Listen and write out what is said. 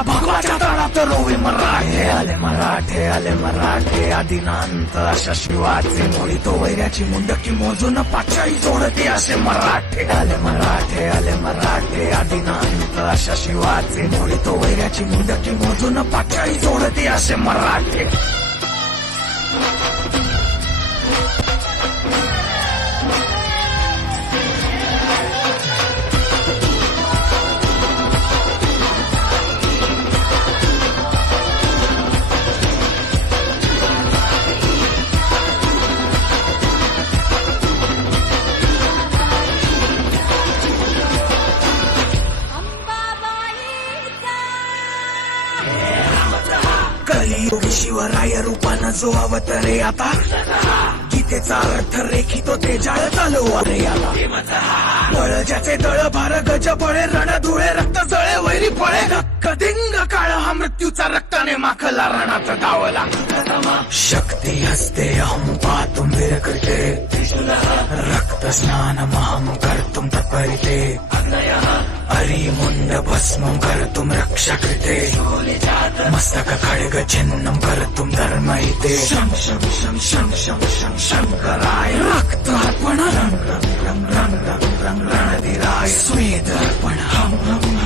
मला भगवाच्या तळात रोवे मराठे आले मराठे आदिनांत अशा शिवाचे मोडी तो वैऱ्याची मुंडकी मोजून पाचाई जोडते असे मराठे आले मराठे आदिनांत अशा शिवाचे मोडी तो वैऱ्याची मुंडकी मोजून पाचाई जोडते असे मराठे. कलियुगी शिवराय रूपानं जो अवतरे आता गीतेचा अर्थ रेखितो ते जाळ चालू अरे आता बळ ज्याचे दळ भार गज बळे रण धुळे रक्त जळे वैरी पळे कदिंग काळ हा मृत्यूचा रक्ताने माखला रणात डावला. शक्ती हस्ते अहम पातुम वीर कृते रक्त स्नान महम कर्तुम तत्परिते मुंड भस्मं कर्तुम रक्षा कृते मस्तक खड्ग छिन्नं कर्तुम धर्महिते शं शं शं शं शं शं शंकराय रक्तार्पण रं रं रं रं रं रणधीराय स्वेदार्पण हम हम